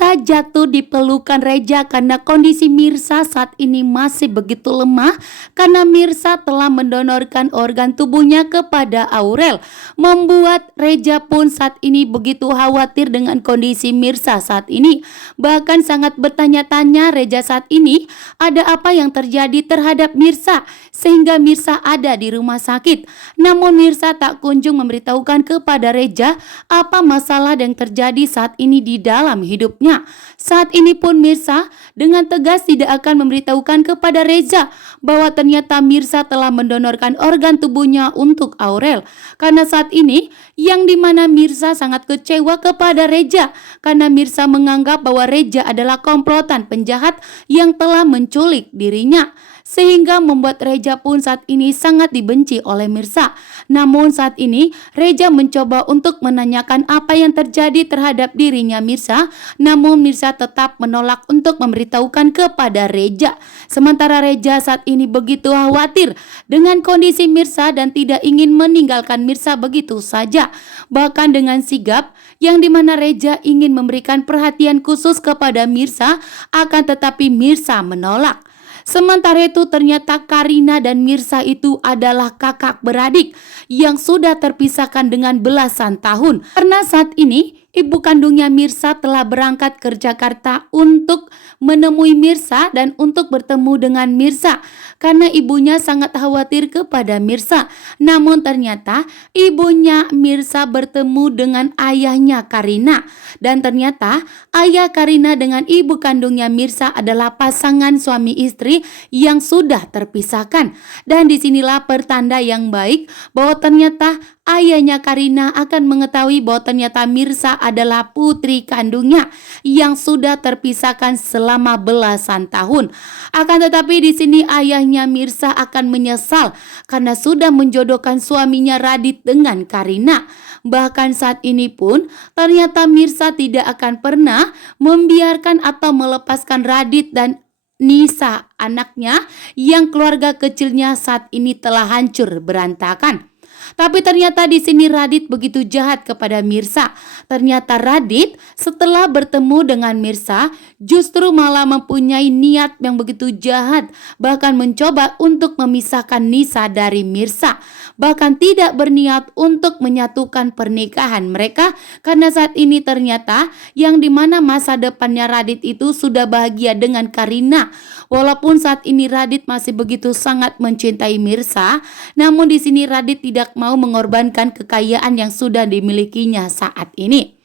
Mirsa jatuh di pelukan Reja karena kondisi Mirsa saat ini masih begitu lemah karena Mirsa telah mendonorkan organ tubuhnya kepada Aurel. Membuat Reja pun saat ini begitu khawatir dengan kondisi Mirsa saat ini. Bahkan sangat bertanya-tanya Reja saat ini ada apa yang terjadi terhadap Mirsa sehingga Mirsa ada di rumah sakit. Namun Mirsa tak kunjung memberitahukan kepada Reja apa masalah yang terjadi saat ini di dalam hidupnya. Saat ini pun Mirsa dengan tegas tidak akan memberitahukan kepada Reja bahwa ternyata Mirsa telah mendonorkan organ tubuhnya untuk Aurel. Karena saat ini yang dimana Mirsa sangat kecewa kepada Reja karena Mirsa menganggap bahwa Reja adalah komplotan penjahat yang telah menculik dirinya. Sehingga membuat Reja pun saat ini sangat dibenci oleh Mirsa. Namun saat ini Reja mencoba untuk menanyakan apa yang terjadi terhadap dirinya Mirsa. Namun Mirsa tetap menolak untuk memberitahukan kepada Reja. Sementara Reja saat ini begitu khawatir dengan kondisi Mirsa dan tidak ingin meninggalkan Mirsa begitu saja. Bahkan dengan sigap yang dimana Reja ingin memberikan perhatian khusus kepada Mirsa, akan tetapi Mirsa menolak. Sementara itu ternyata Karina dan Mirsa itu adalah kakak beradik yang sudah terpisahkan dengan belasan tahun. Karena saat ini ibu kandungnya Mirsa telah berangkat ke Jakarta untuk menemui Mirsa dan untuk bertemu dengan Mirsa karena ibunya sangat khawatir kepada Mirsa. Namun ternyata ibunya Mirsa bertemu dengan ayahnya Karina dan ternyata ayah Karina dengan ibu kandungnya Mirsa adalah pasangan suami istri yang sudah terpisahkan. Dan disinilah pertanda yang baik bahwa ternyata ayahnya Karina akan mengetahui bahwa ternyata Mirsa adalah putri kandungnya yang sudah terpisahkan selama belasan tahun. Akan tetapi di sini ayahnya Mirsa akan menyesal karena sudah menjodohkan suaminya Radit dengan Karina. Bahkan saat ini pun ternyata Mirsa tidak akan pernah membiarkan atau melepaskan Radit dan Nisa, anaknya yang keluarga kecilnya saat ini telah hancur berantakan. Tapi ternyata di sini Radit begitu jahat kepada Mirsa. Ternyata Radit setelah bertemu dengan Mirsa justru malah mempunyai niat yang begitu jahat, bahkan mencoba untuk memisahkan Nisa dari Mirsa. Bahkan tidak berniat untuk menyatukan pernikahan mereka karena saat ini ternyata yang dimana masa depannya Radit itu sudah bahagia dengan Karina. Walaupun saat ini Radit masih begitu sangat mencintai Mirsa, namun di sini Radit tidak mau mengorbankan kekayaan yang sudah dimilikinya saat ini.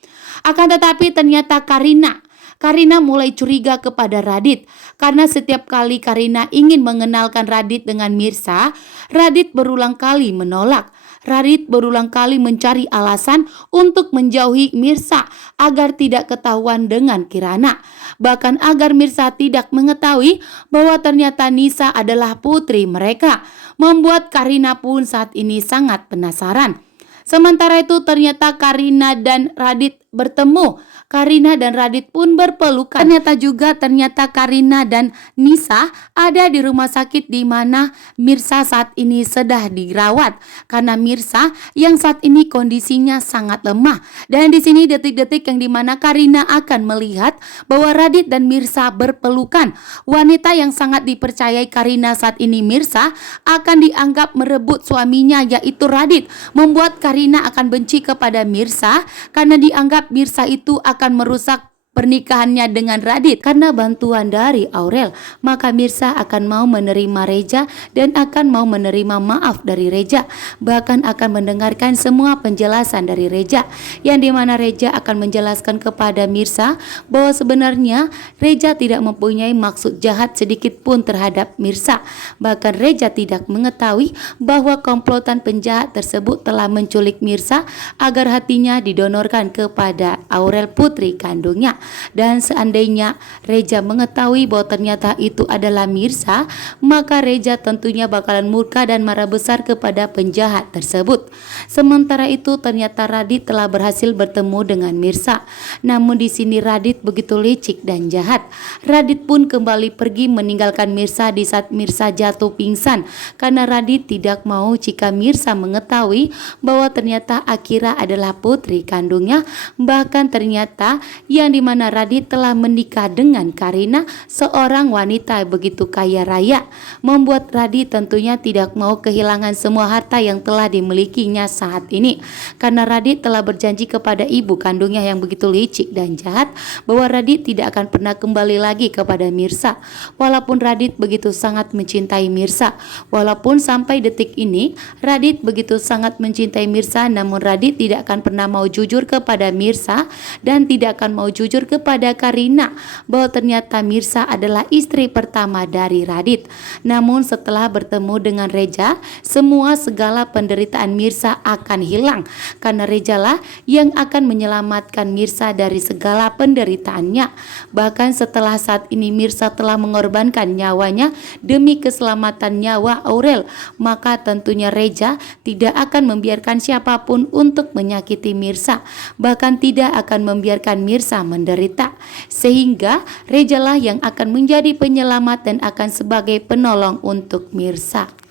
Akan tetapi ternyata Karina mulai curiga kepada Radit karena setiap kali Karina ingin mengenalkan Radit dengan Mirsa, Radit berulang kali menolak. Radit berulang kali mencari alasan untuk menjauhi Mirsa agar tidak ketahuan dengan Kirana. Bahkan agar Mirsa tidak mengetahui bahwa ternyata Nisa adalah putri mereka. Membuat Karina pun saat ini sangat penasaran. Sementara itu ternyata Karina dan Radit bertemu. Karina dan Radit pun berpelukan. Ternyata Karina dan Nisa ada di rumah sakit di mana Mirsa saat ini sedang dirawat karena Mirsa yang saat ini kondisinya sangat lemah. Dan di sini detik-detik yang dimana Karina akan melihat bahwa Radit dan Mirsa berpelukan. Wanita yang sangat dipercayai Karina saat ini Mirsa akan dianggap merebut suaminya yaitu Radit. Membuat Karina akan benci kepada Mirsa karena dianggap Mirsa itu akan merusak pernikahannya dengan Radit. Karena bantuan dari Aurel, maka Mirsa akan mau menerima Reja dan akan mau menerima maaf dari Reja. Bahkan akan mendengarkan semua penjelasan dari Reja, yang dimana Reja akan menjelaskan kepada Mirsa bahwa sebenarnya Reja tidak mempunyai maksud jahat sedikit pun terhadap Mirsa. Bahkan Reja tidak mengetahui bahwa komplotan penjahat tersebut telah menculik Mirsa agar hatinya didonorkan kepada Aurel putri kandungnya. Dan seandainya Reja mengetahui bahwa ternyata itu adalah Mirsa, maka Reja tentunya bakalan murka dan marah besar kepada penjahat tersebut. Sementara itu ternyata Radit telah berhasil bertemu dengan Mirsa. Namun di sini Radit begitu licik dan jahat. Radit pun kembali pergi meninggalkan Mirsa di saat Mirsa jatuh pingsan karena Radit tidak mau jika Mirsa mengetahui bahwa ternyata Akira adalah putri kandungnya. Bahkan ternyata yang dimana mana Radit telah menikah dengan Karina, seorang wanita begitu kaya raya, membuat Radit tentunya tidak mau kehilangan semua harta yang telah dimilikinya saat ini. Karena Radit telah berjanji kepada ibu kandungnya yang begitu licik dan jahat bahwa Radit tidak akan pernah kembali lagi kepada Mirsa. Walaupun Radit begitu sangat mencintai Mirsa, walaupun sampai detik ini Radit begitu sangat mencintai Mirsa, namun Radit tidak akan pernah mau jujur kepada Mirsa dan tidak akan mau jujur kepada Karina bahwa ternyata Mirsa adalah istri pertama dari Radit. Namun setelah bertemu dengan Reja, segala penderitaan Mirsa akan hilang karena Reja lah yang akan menyelamatkan Mirsa dari segala penderitaannya. Bahkan setelah saat ini Mirsa telah mengorbankan nyawanya demi keselamatan nyawa Aurel, maka tentunya Reja tidak akan membiarkan siapapun untuk menyakiti Mirsa, bahkan tidak akan membiarkan Mirsa menderita, sehingga Reja lah yang akan menjadi penyelamat dan akan sebagai penolong untuk Mirsa.